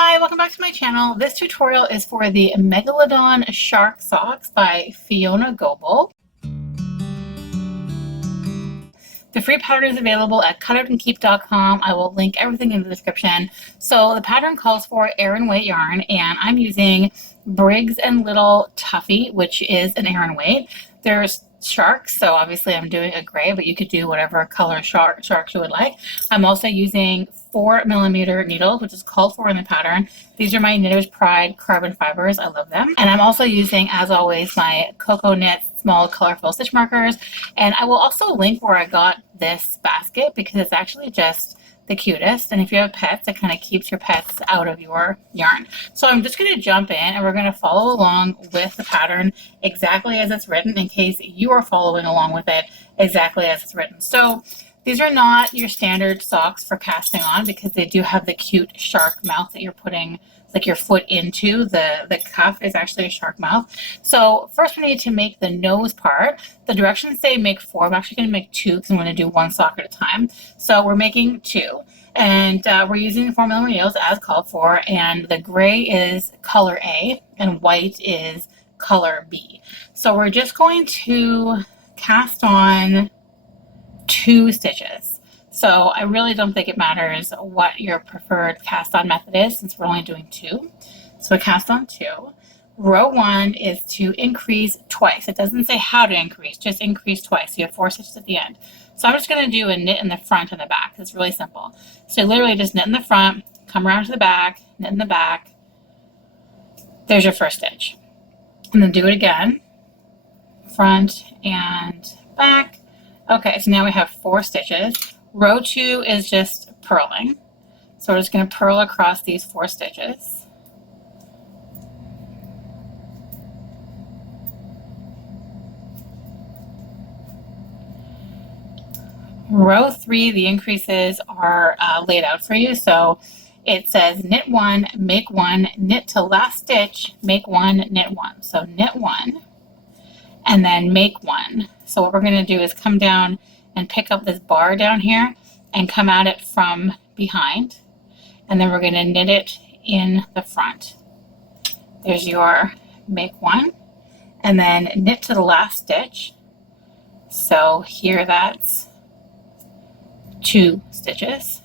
Hi, welcome back to my channel. This tutorial is for the Megalodon Shark Socks by Fiona Goble. The free pattern is available at cutoutandkeep.com. I will link everything in the description. So the pattern calls for Aran weight yarn, and I'm using Briggs and Little Tuffy, which is an Aran weight. There's sharks, so obviously I'm doing a gray, but you could do whatever color sharks you would like. I'm also using 4mm needles, which is called for in the pattern. These are my Knitter's Pride carbon fibers. I love them. And I'm also using, as always, my Cocoa Knit small colorful stitch markers. And I will also link where I got this basket because it's actually just the cutest. And if you have pets, it kind of keeps your pets out of your yarn. So I'm just going to jump in and we're going to follow along with the pattern exactly as it's written in case you are following along with it exactly as it's written. So these are not your standard socks for casting on because they do have the cute shark mouth that you're putting like your foot into. The cuff is actually a shark mouth. So first we need to make the nose part. The directions say make 4. I'm actually going to make 2 because I'm going to do one sock at a time. So we're making 2. And we're using 4mm needles as called for. And the gray is color A and white is color B. So we're just going to cast on 2 stitches. So I really don't think it matters what your preferred cast on method is since we're only doing 2. So I cast on 2. Row 1 is to increase twice. It doesn't say how to increase, just increase twice. So you have 4 stitches at the end. So I'm just going to do a knit in the front and the back. It's really simple. So literally just knit in the front, come around to the back, knit in the back. There's your first stitch. And then do it again. Front and back. Okay, so now we have 4 stitches. Row 2 is just purling. So we're just going to purl across these 4 stitches. Row 3, the increases are laid out for you. So it says knit 1, make 1, knit to last stitch, make 1, knit 1. So knit 1 and then make 1. So what we're going to do is come down and pick up this bar down here and come at it from behind. And then we're going to knit it in the front. There's your make 1 and then knit to the last stitch. So here that's 2 stitches.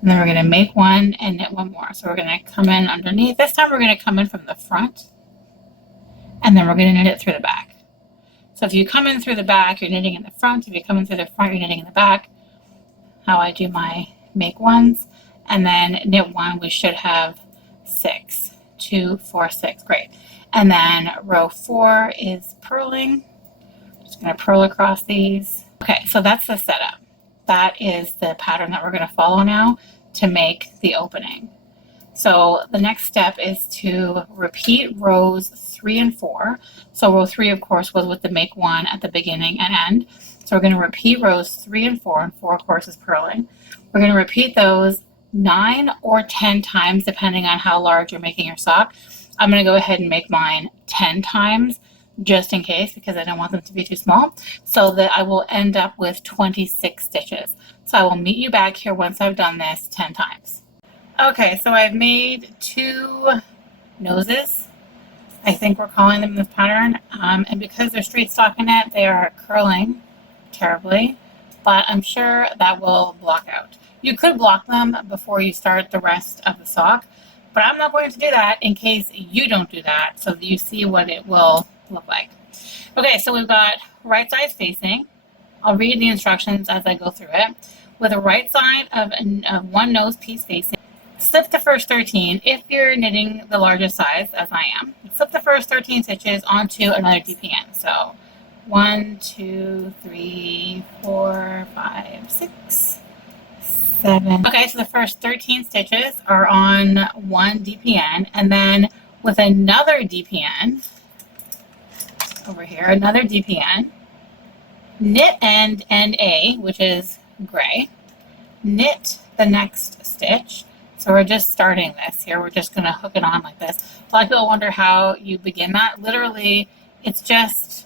And then we're going to make 1 and knit 1 more. So we're going to come in underneath. This time we're going to come in from the front and then we're going to knit it through the back. So if you come in through the back, you're knitting in the front. If you come in through the front, you're knitting in the back. How I do my make 1s. And then knit 1, we should have 6. 2, 4, 6. Great. And then row 4 is purling. Just going to purl across these. Okay, so that's the setup. That is the pattern that we're going to follow now to make the opening. So the next step is to repeat rows 3 and 4. So row 3, of course, was with the make 1 at the beginning and end. So we're going to repeat rows 3 and 4, and 4, of course, is purling. We're going to repeat those 9 or 10 times, depending on how large you're making your sock. I'm going to go ahead and make mine 10 times, just in case, because I don't want them to be too small, so that I will end up with 26 stitches. So I will meet you back here once I've done this 10 times. Okay, so I've made 2 noses. I think we're calling them this pattern. And because they're straight stockinette, they are curling terribly, but I'm sure that will block out. You could block them before you start the rest of the sock, but I'm not going to do that in case you don't do that so that you see what it will look like. Okay, so we've got right side facing. I'll read the instructions as I go through it. With a right side of one nose piece facing, slip the first 13 if you're knitting the largest size, as I am. Slip the first 13 stitches onto another DPN. So 1, 2, 3, 4, 5, 6, 7. Okay, so the first 13 stitches are on one DPN, and then with another DPN over here, another DPN, knit end A, which is gray, knit the next stitch. So we're just starting this here. We're just going to hook it on like this. A lot of people wonder how you begin that. Literally, it's just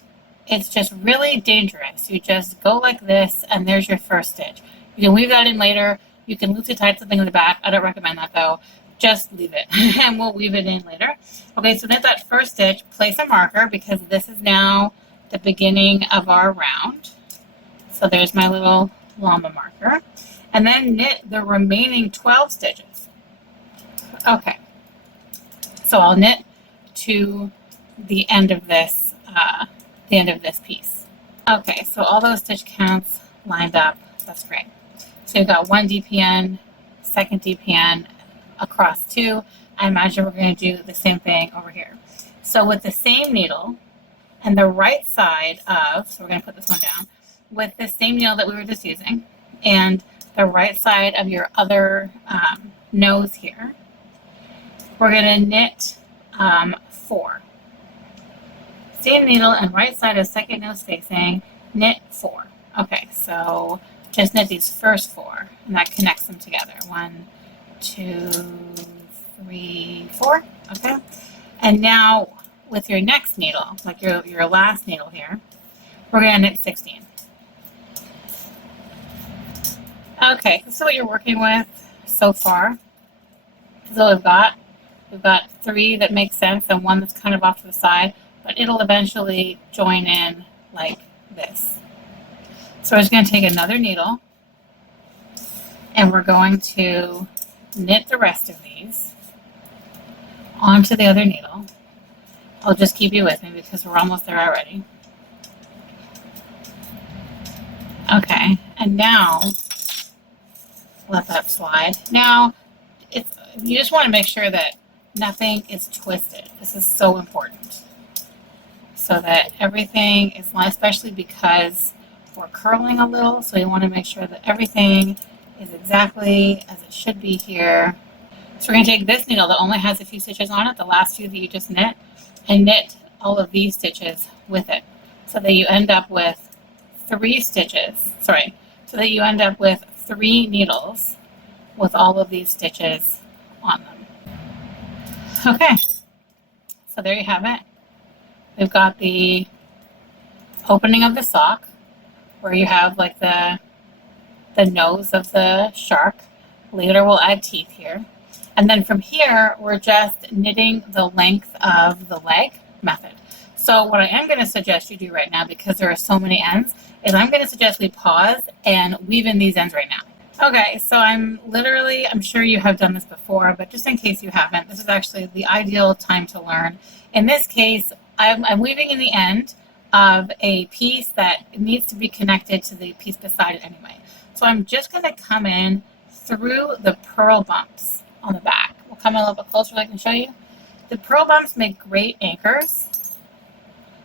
really dangerous. You just go like this, and there's your first stitch. You can weave that in later. You can loosely tie something in the back. I don't recommend that though. just leave it and we'll weave it in later. Okay, so knit that first stitch, place a marker because this is now the beginning of our round. So there's my little llama marker. And then knit the remaining 12 stitches. Okay, so I'll knit to the end of this piece. Okay, so all those stitch counts lined up. That's great. So you've got 1 DPN, second DPN across 2. I imagine we're going to do the same thing over here. So with the same needle and the right side of, so we're going to put this one down, with the same needle that we were just using and the right side of your other nose here, we're going to knit 4. Same needle and right side of second nose facing, knit 4. Okay, so just knit these first 4 and that connects them together. 1, 2, 3, 4. Okay, and now with your next needle, like your last needle here, we're going to knit 16. Okay, this is what you're working with so far. This is what we've got. We've got 3 that make sense and 1 that's kind of off to the side, but it'll eventually join in like this. So we're just going to take another needle and we're going to knit the rest of these onto the other needle. I'll just keep you with me because we're almost there already. Okay, and now let that slide. Now, you just want to make sure that nothing is twisted. This is so important. So that everything is lined, especially because we're curling a little. So you want to make sure that everything is exactly as it should be here. So we're going to take this needle that only has a few stitches on it, the last few that you just knit, and knit all of these stitches with it. So that you end up with 3 stitches, sorry, so that you end up with 3 needles with all of these stitches on them. Okay, so there you have it. We've got the opening of the sock where you have like the nose of the shark. Later we'll add teeth here. And then from here, we're just knitting the length of the leg method. So what I am going to suggest you do right now, because there are so many ends, is I'm going to suggest we pause and weave in these ends right now. Okay, so I'm sure you have done this before, but just in case you haven't, this is actually the ideal time to learn. In this case, I'm weaving in the end of a piece that needs to be connected to the piece beside it anyway. So I'm just going to come in through the purl bumps on the back. We'll come in a little bit closer so I can show you. The purl bumps make great anchors.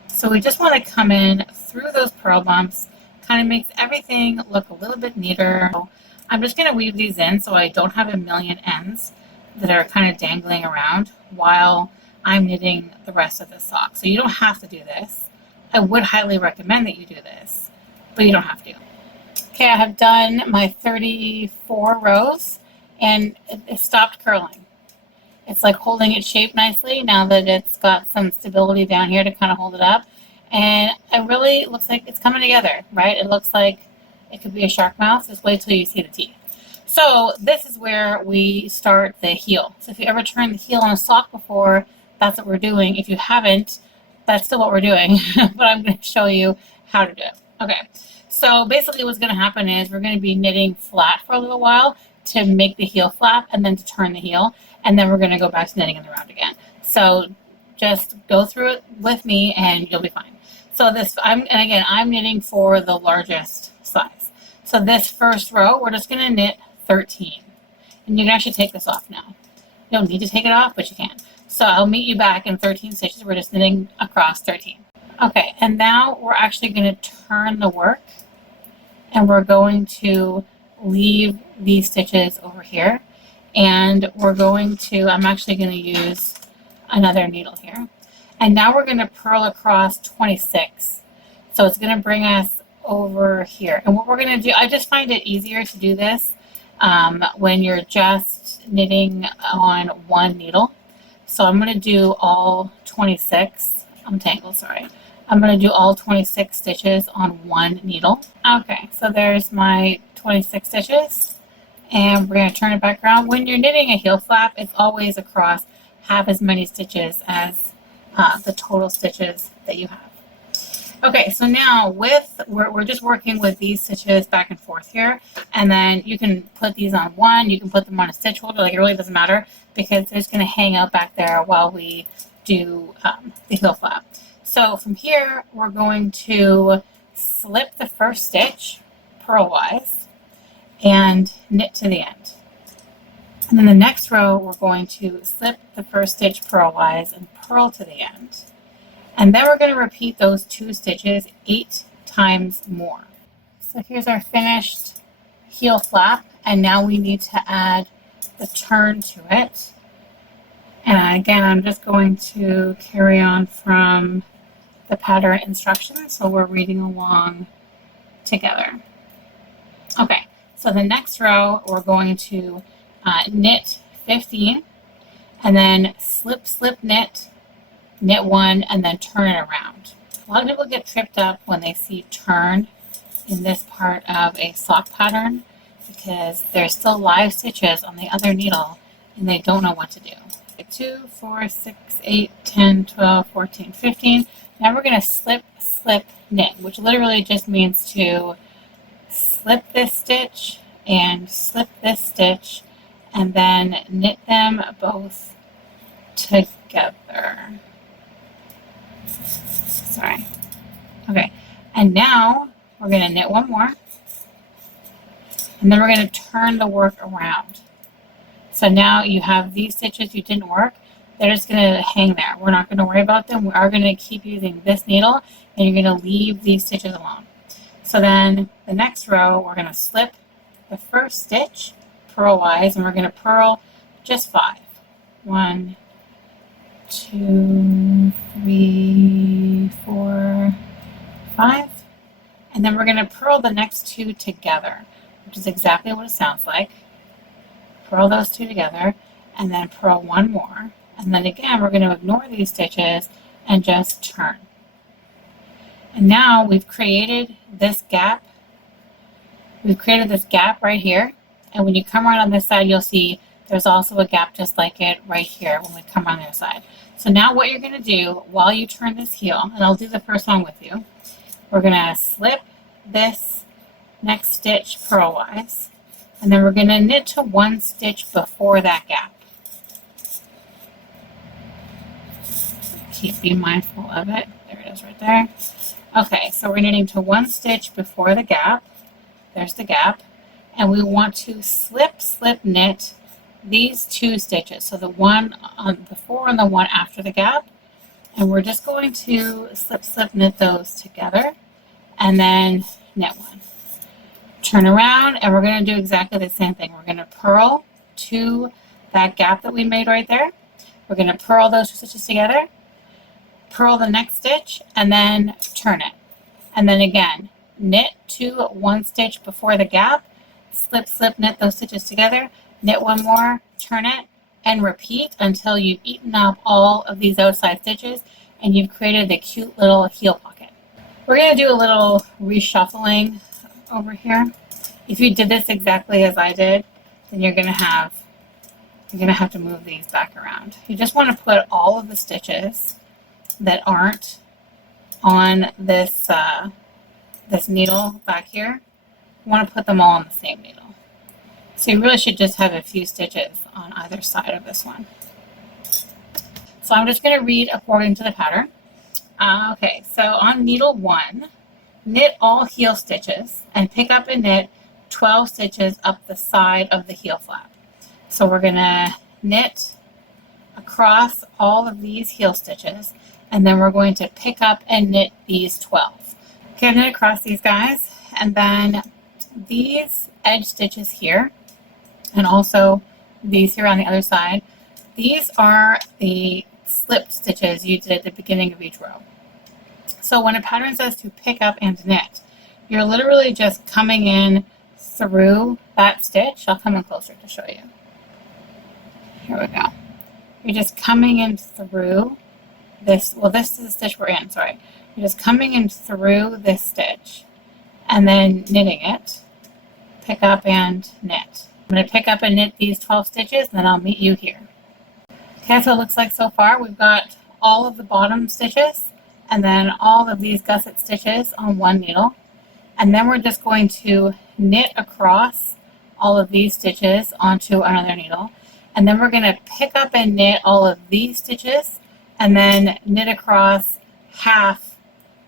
So we just want to come in through those purl bumps, kind of makes everything look a little bit neater. I'm just going to weave these in so I don't have a million ends that are kind of dangling around while I'm knitting the rest of the sock. So you don't have to do this. I would highly recommend that you do this, but you don't have to. Okay, I have done my 34 rows and it stopped curling. It's like holding its shape nicely now that it's got some stability down here to kind of hold it up. And it really looks like it's coming together, right? It looks like it could be a shark mouth. Just wait till you see the teeth. So this is where we start the heel. So if you ever turned the heel on a sock before, that's what we're doing. If you haven't, that's still what we're doing, but I'm going to show you how to do it. Okay, so basically what's going to happen is we're going to be knitting flat for a little while to make the heel flap and then to turn the heel, and then we're going to go back to knitting in the round again. So just go through it with me and you'll be fine. So I'm knitting for the largest size. So this first row, we're just going to knit 13. And you can actually take this off now. You don't need to take it off, but you can. So I'll meet you back in 13 stitches. We're just knitting across 13. Okay, and now we're actually going to turn the work and we're going to leave these stitches over here. And we're going to, I'm actually going to use another needle here. And now we're going to purl across 26. So it's going to bring us over here. And what we're going to do, I just find it easier to do this when you're just knitting on one needle. So I'm going to do all 26, I'm tangled, sorry. I'm going to do all 26 stitches on one needle. Okay, so there's my 26 stitches. and we're going to turn it back around. When you're knitting a heel flap, it's always across half as many stitches as the total stitches that you have. Okay, so now we're just working with these stitches back and forth here, and then you can put these on one, you can put them on a stitch holder, like it really doesn't matter because they're just going to hang out back there while we do the heel flap. So from here, we're going to slip the first stitch purlwise and knit to the end. And then the next row, we're going to slip the first stitch purlwise and purl to the end. And then we're going to repeat those 2 stitches 8 times more. So here's our finished heel flap, and now we need to add the turn to it. And again, I'm just going to carry on from the pattern instructions, so we're reading along together. Okay, so the next row, we're going to knit 15, and then slip, slip, knit, knit 1, and then turn it around. A lot of people get tripped up when they see turn in this part of a sock pattern because there's still live stitches on the other needle and they don't know what to do. 2, 4, 6, 8, 10, 12, 14, 15. Now we're going to slip, slip, knit, which literally just means to slip this stitch and slip this stitch and then knit them both together. Sorry. Okay, and now we're going to knit 1 more, and then we're going to turn the work around. So now you have these stitches you didn't work. They're just going to hang there. We're not going to worry about them. We are going to keep using this needle, and you're going to leave these stitches alone. So then the next row, we're going to slip the first stitch purlwise, and we're going to purl just 5. 1, 2, 3, 4, 5. And then we're going to purl the next 2 together, which is exactly what it sounds like. Purl those 2 together, and then purl 1 more. And then again, we're going to ignore these stitches and just turn. And now we've created this gap. We've created this gap right here. And when you come around on this side, you'll see there's also a gap just like it right here when we come on the other side. So now what you're going to do while you turn this heel, and I'll do the first one with you, we're going to slip this next stitch purlwise, and then we're going to knit to 1 stitch before that gap. Be mindful of it. There it is right there. Okay, so we're knitting to 1 stitch before the gap. There's the gap. And we want to slip, slip, knit these 2 stitches. So the one on before and the one after the gap. And we're just going to slip, slip, knit those together. And then knit 1. Turn around, and we're going to do exactly the same thing. We're going to purl to that gap that we made right there. We're going to purl those 2 stitches together. Purl the next stitch, and then turn it. And then again, knit to 1 stitch before the gap, slip, slip, knit those stitches together, knit 1 more, turn it, and repeat until you've eaten up all of these outside stitches and you've created the cute little heel pocket. We're going to do a little reshuffling over here. If you did this exactly as I did, then you're going to have to move these back around. You just want to put all of the stitches that aren't on this this needle back here. You want to put them all on the same needle. So you really should just have a few stitches on either side of this one. So I'm just going to read according to the pattern. Okay, so on needle 1, knit all heel stitches and pick up and knit 12 stitches up the side of the heel flap. So we're going to knit across all of these heel stitches, and then we're going to pick up and knit these 12. Okay, I'm knit across these guys, and then these edge stitches here, and also these here on the other side, these are the slip stitches you did at the beginning of each row. So when a pattern says to pick up and knit, you're literally just coming in through that stitch. I'll come in closer to show you. Here we go. You're just coming in through this, well, this is the stitch we're in, sorry. You're just coming in through this stitch and then knitting it, pick up and knit. I'm going to pick up and knit these 12 stitches, and then I'll meet you here. Okay, so it looks like so far we've got all of the bottom stitches and then all of these gusset stitches on one needle. And then we're just going to knit across all of these stitches onto another needle. And then we're going to pick up and knit all of these stitches and then knit across half,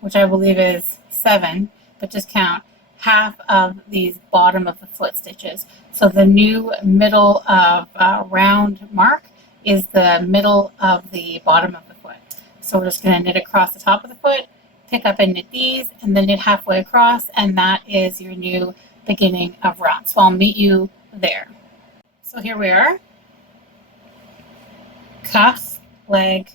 which I believe is 7, but just count half of these bottom of the foot stitches. So the new middle of round mark is the middle of the bottom of the foot. So we're just going to knit across the top of the foot, pick up and knit these, and then knit halfway across, and that is your new beginning of round. So I'll meet you there. So here we are. Cuff, leg,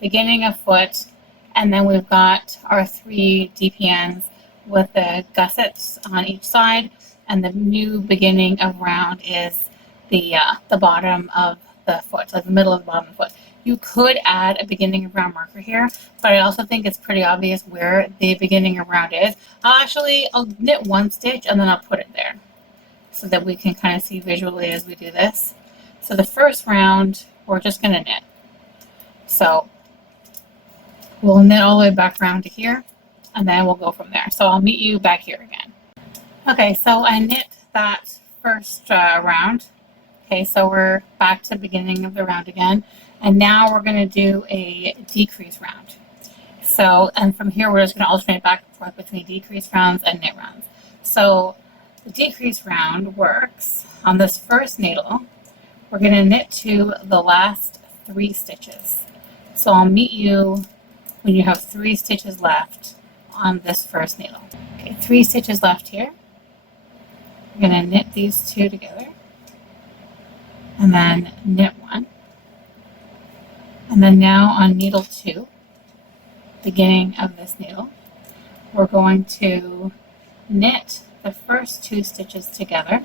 beginning of foot, and then we've got our 3 DPNs with the gussets on each side, and the new beginning of round is the bottom of the foot, like the middle of the bottom of the foot. You could add a beginning of round marker here, but I also think it's pretty obvious where the beginning of round is. I'll knit one stitch and then I'll put it there so that we can kind of see visually as we do this. So the first round, we're just going to knit. So we'll knit all the way back around to here, and then we'll go from there. So I'll meet you back here again. Okay, so I knit that first round. Okay, so we're back to the beginning of the round again. And now we're going to do a decrease round. So, and from here we're just going to alternate back and forth between decrease rounds and knit rounds. So the decrease round works on this first needle. We're going to knit to the last 3 stitches. So I'll meet you when you have 3 stitches left on this first needle. Okay, 3 stitches left here. We're going to knit these 2 together and then knit 1. And then now on needle 2, beginning of this needle, we're going to knit the first 2 stitches together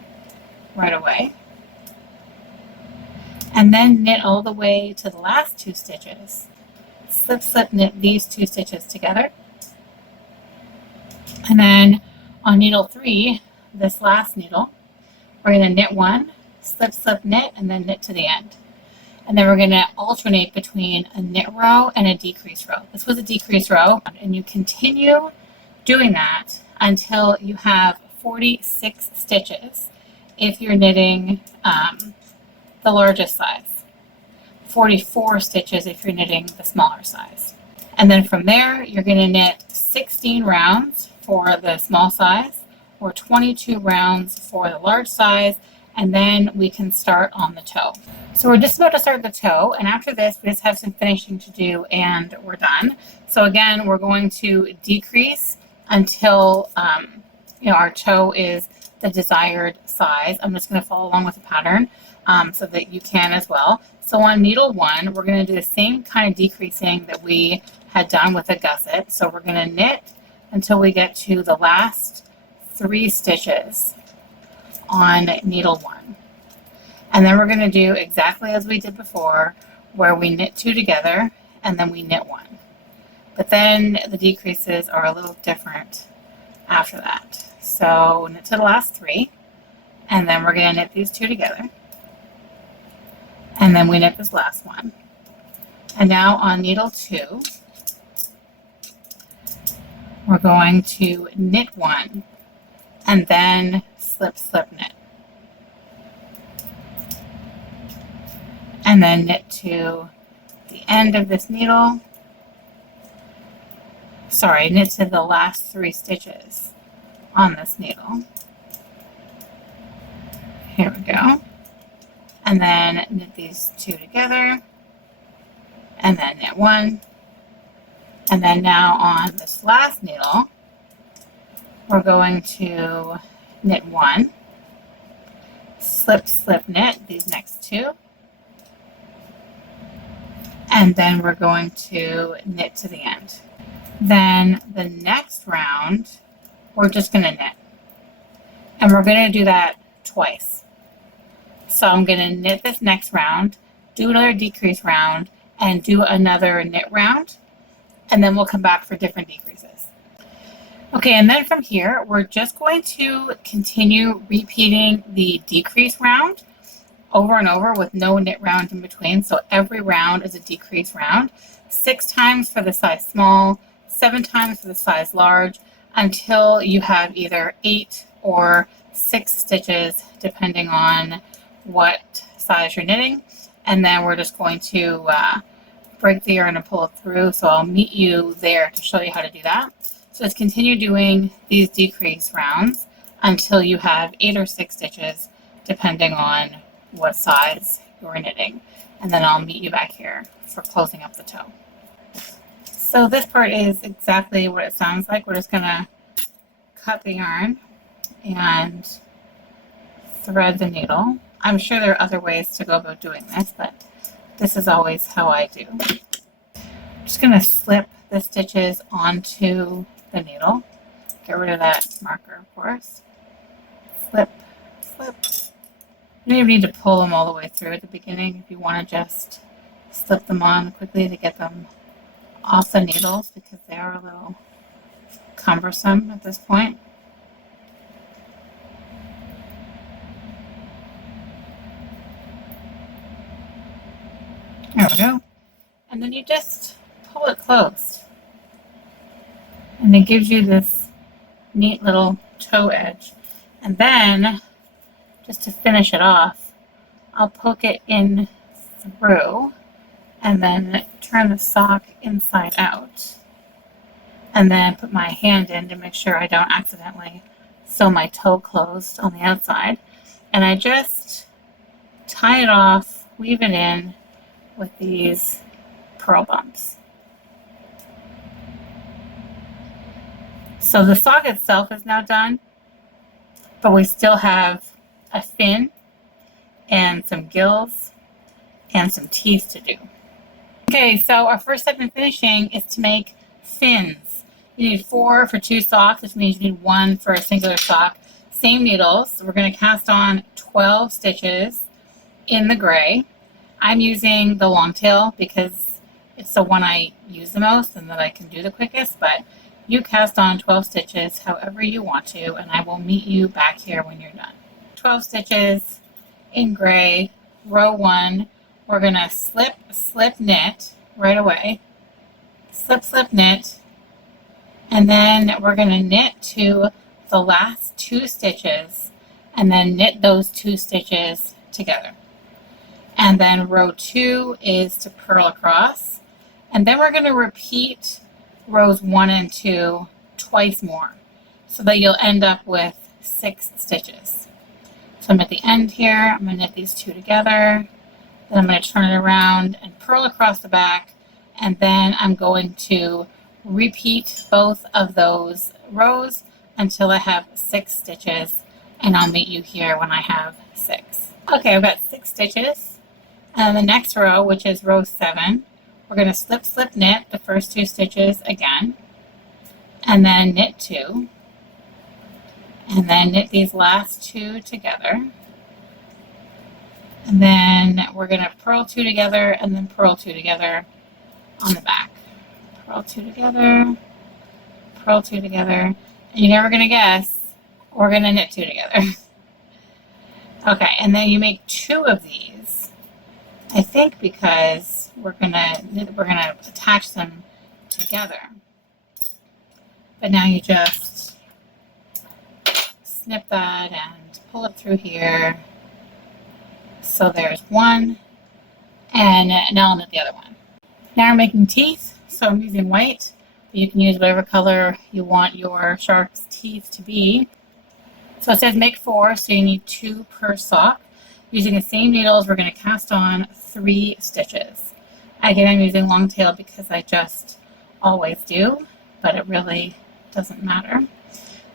right away, and then knit all the way to the last 2 stitches. Slip, slip, knit these 2 stitches together. And then on needle 3, this last needle, we're going to knit 1, slip, slip, knit, and then knit to the end. And then we're going to alternate between a knit row and a decrease row. This was a decrease row, and you continue doing that until you have 46 stitches if you're knitting the largest size, 44 stitches if you're knitting the smaller size. And then from there, you're going to knit 16 rounds for the small size or 22 rounds for the large size, and then we can start on the toe. So we're just about to start the toe, and after this we just have some finishing to do and we're done. So again, we're going to decrease until our toe is the desired size. I'm just going to follow along with the pattern so that you can as well. So on needle 1, we're going to do the same kind of decreasing that we had done with a gusset. So we're going to knit until we get to the last 3 stitches on needle 1. And then we're going to do exactly as we did before, where we knit 2 together and then we knit 1. But then the decreases are a little different after that. So knit to the last 3, and then we're going to knit these 2 together. And then we knit this last one. And now on needle 2, we're going to knit 1 and then slip, slip, knit. And then knit to the end of this needle. Sorry, knit to the last 3 stitches on this needle. Here we go. And then knit these 2 together. And then knit 1. And then now on this last needle, we're going to knit 1, slip, slip, knit these next 2. And then we're going to knit to the end. Then the next round, we're just going to knit. And we're going to do that twice. So I'm going to knit this next round, do another decrease round, and do another knit round. And then we'll come back for different decreases. Okay, and then from here, we're just going to continue repeating the decrease round over and over with no knit round in between. So every round is a decrease round, 6 times for the size small, 7 times for the size large, until you have either 8 or 6 stitches, depending on what size you're knitting. And then we're just going to break the yarn and pull it through. So I'll meet you there to show you how to do that. So let's continue doing these decrease rounds until you have 8 or 6 stitches, depending on what size you're knitting. And then I'll meet you back here for closing up the toe. So this part is exactly what it sounds like. We're just gonna cut the yarn and thread the needle. I'm sure there are other ways to go about doing this, but this is always how I do. I'm just gonna slip the stitches onto the needle. Get rid of that marker, of course. Slip, slip. You don't even need to pull them all the way through at the beginning if you want to just slip them on quickly to get them off the needles, because they are a little cumbersome at this point. There we go. And then you just pull it closed. And it gives you this neat little toe edge. And then, just to finish it off, I'll poke it in through and then turn the sock inside out. And then put my hand in to make sure I don't accidentally sew my toe closed on the outside. And I just tie it off, weave it in with these purl bumps. So the sock itself is now done, but we still have a fin and some gills and some teeth to do. Okay, so our first step in finishing is to make fins. You need 4 for 2 socks, which means you need 1 for a singular sock. Same needles. We're going to cast on 12 stitches in the gray. I'm using the long tail because it's the one I use the most and that I can do the quickest, but you cast on 12 stitches however you want to, and I will meet you back here when you're done. 12 stitches in gray, row 1. We're going to slip, slip, knit right away. Slip, slip, knit. And then we're going to knit to the last 2 stitches and then knit those 2 stitches together. And then row 2 is to purl across. And then we're going to repeat rows 1 and 2 twice more so that you'll end up with 6 stitches. So I'm at the end here. I'm going to knit these 2 together. Then I'm going to turn it around and purl across the back. And then I'm going to repeat both of those rows until I have 6 stitches. And I'll meet you here when I have 6. Okay, I've got 6 stitches. And the next row, which is row 7, we're going to slip, slip, knit the first 2 stitches again, and then knit 2, and then knit these last 2 together, and then we're going to purl 2 together and then purl 2 together on the back. Purl 2 together, purl 2 together, and you're never going to guess, we're going to knit 2 together. Okay, and then you make 2 of these, I think, because we're gonna attach them together. But now you just snip that and pull it through here. So there's 1, and now I'll knit the other one. Now we're making teeth, so I'm using white, but you can use whatever color you want your shark's teeth to be. So it says make 4, so you need 2 per sock. Using the same needles, we're going to cast on 3 stitches. Again, I'm using long tail because I just always do, but it really doesn't matter.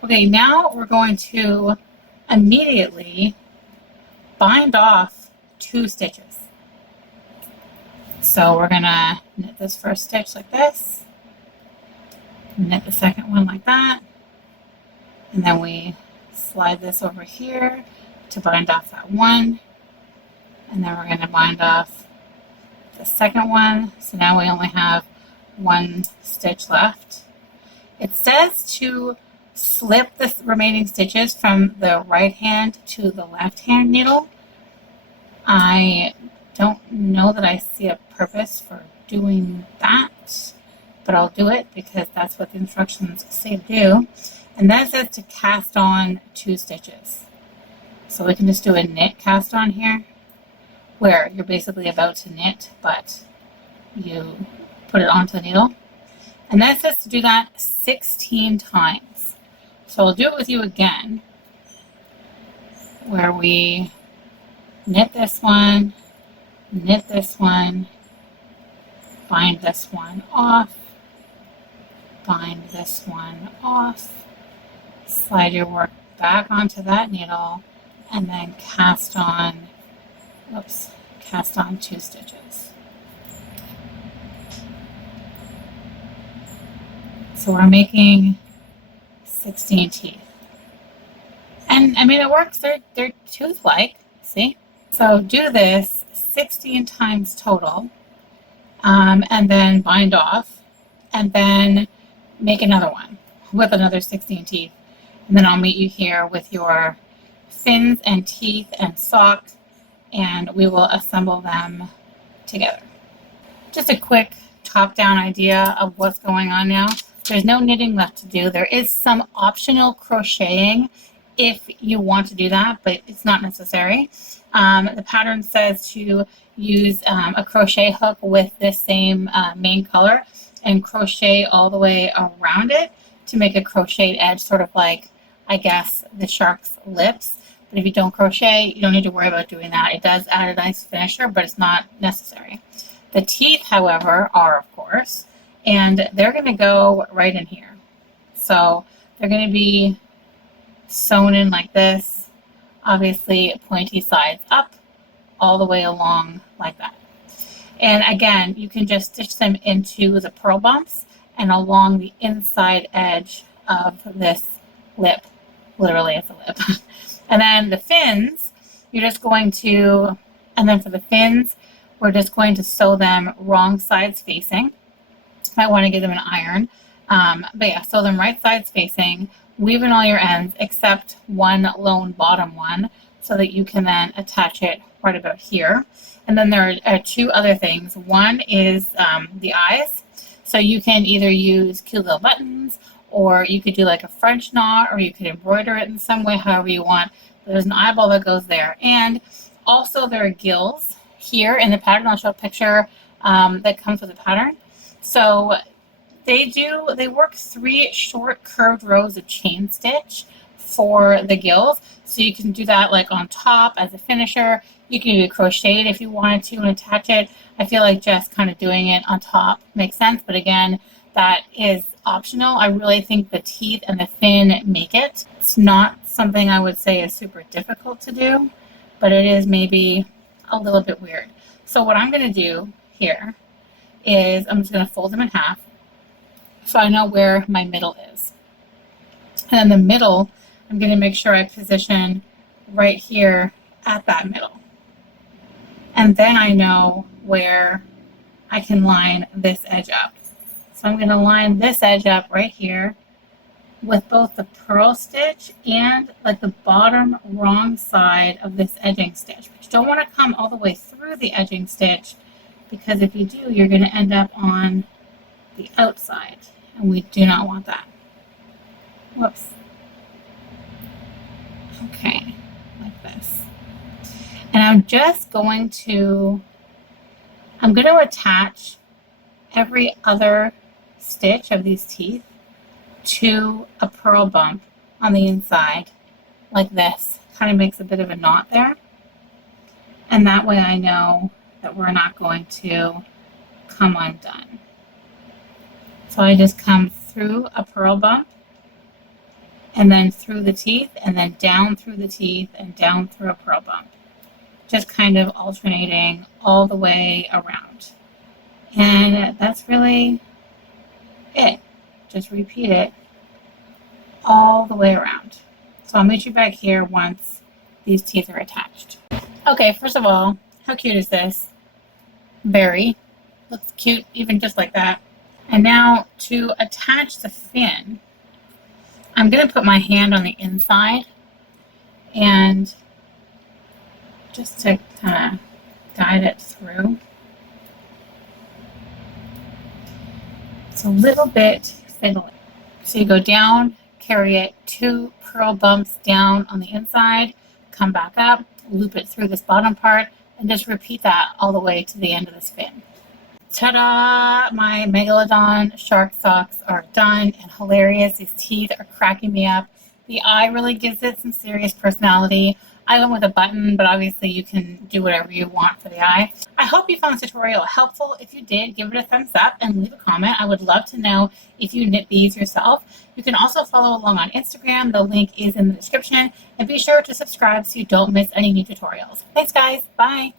Okay, now we're going to immediately bind off 2 stitches. So we're going to knit this first stitch like this, knit the second one like that, and then we slide this over here to bind off that one, and then we're going to bind off the second one. So now we only have 1 stitch left, It says to slip the remaining stitches from the right hand to the left hand needle. I don't know that I see a purpose for doing that, but I'll do it because that's what the instructions say to do. And then it says to cast on 2 stitches. So we can just do a knit cast on here, where you're basically about to knit, but you put it onto the needle. And then it says to do that 16 times. So I'll do it with you again, where we knit this one, bind this one off, bind this one off, slide your work back onto that needle, and then cast on 2 stitches. So we're making 16 teeth. And I mean, it works. They're tooth-like, see? So do this 16 times total, and then bind off, and then make another one with another 16 teeth. And then I'll meet you here with your fins and teeth and sock, and we will assemble them together. Just a quick top-down idea of what's going on now. There's no knitting left to do. There is some optional crocheting if you want to do that, but it's not necessary. The pattern says to use a crochet hook with this same main color and crochet all the way around it to make a crocheted edge, sort of like, I guess, the shark's lips. But if you don't crochet, you don't need to worry about doing that. It does add a nice finisher, but it's not necessary. The teeth, however, are, of course, and they're going to go right in here. So they're going to be sewn in like this, obviously pointy sides up, all the way along like that. And again, you can just stitch them into the purl bumps and along the inside edge of this lip. Literally, it's a lip. And then the fins, you're just going to, and then for the fins, we're just going to sew them wrong sides facing. I want to give them an iron. But yeah, sew them right sides facing, weave in all your ends except one lone bottom one so that you can then attach it right about here. And then there are 2 other things. One is the eyes. So you can either use cute little buttons, or you could do like a French knot, or you could embroider it in some way, however you want. There's an eyeball that goes there. And also there are gills here in the pattern. I'll show a picture that comes with the pattern. So they work 3 short curved rows of chain stitch for the gills. So you can do that like on top as a finisher. You can do crocheted if you wanted to and attach it. I feel like just kind of doing it on top makes sense. But again, that is optional. I really think the teeth and the fin make it. It's not something I would say is super difficult to do, but it is maybe a little bit weird. So what I'm going to do here is I'm just going to fold them in half so I know where my middle is. And in the middle, I'm going to make sure I position right here at that middle. And then I know where I can line this edge up. So I'm going to line this edge up right here with both the purl stitch and like the bottom wrong side of this edging stitch. But you don't want to come all the way through the edging stitch, because if you do, you're going to end up on the outside, and we do not want that. Whoops. Okay, like this. And I'm going to attach every other stitch of these teeth to a purl bump on the inside like this. Kind of makes a bit of a knot there. And that way I know that we're not going to come undone. So I just come through a purl bump, and then through the teeth, and then down through the teeth, and down through a purl bump. Just kind of alternating all the way around. And that's really it. Just repeat it all the way around. So I'll meet you back here once these teeth are attached. Okay, first of all, how cute is this? Very. Looks cute even just like that. And now to attach the fin, I'm going to put my hand on the inside and just to kind of guide it through. It's a little bit fiddly. So you go down, carry it 2 purl bumps down on the inside, come back up, loop it through this bottom part, and just repeat that all the way to the end of this fin. Ta-da! My Megalodon shark socks are done and hilarious. These teeth are cracking me up. The eye really gives it some serious personality. I went with a button, but obviously you can do whatever you want for the eye. I hope you found this tutorial helpful. If you did, give it a thumbs up and leave a comment. I would love to know if you knit these yourself. You can also follow along on Instagram. The link is in the description. And be sure to subscribe so you don't miss any new tutorials. Thanks, guys. Bye.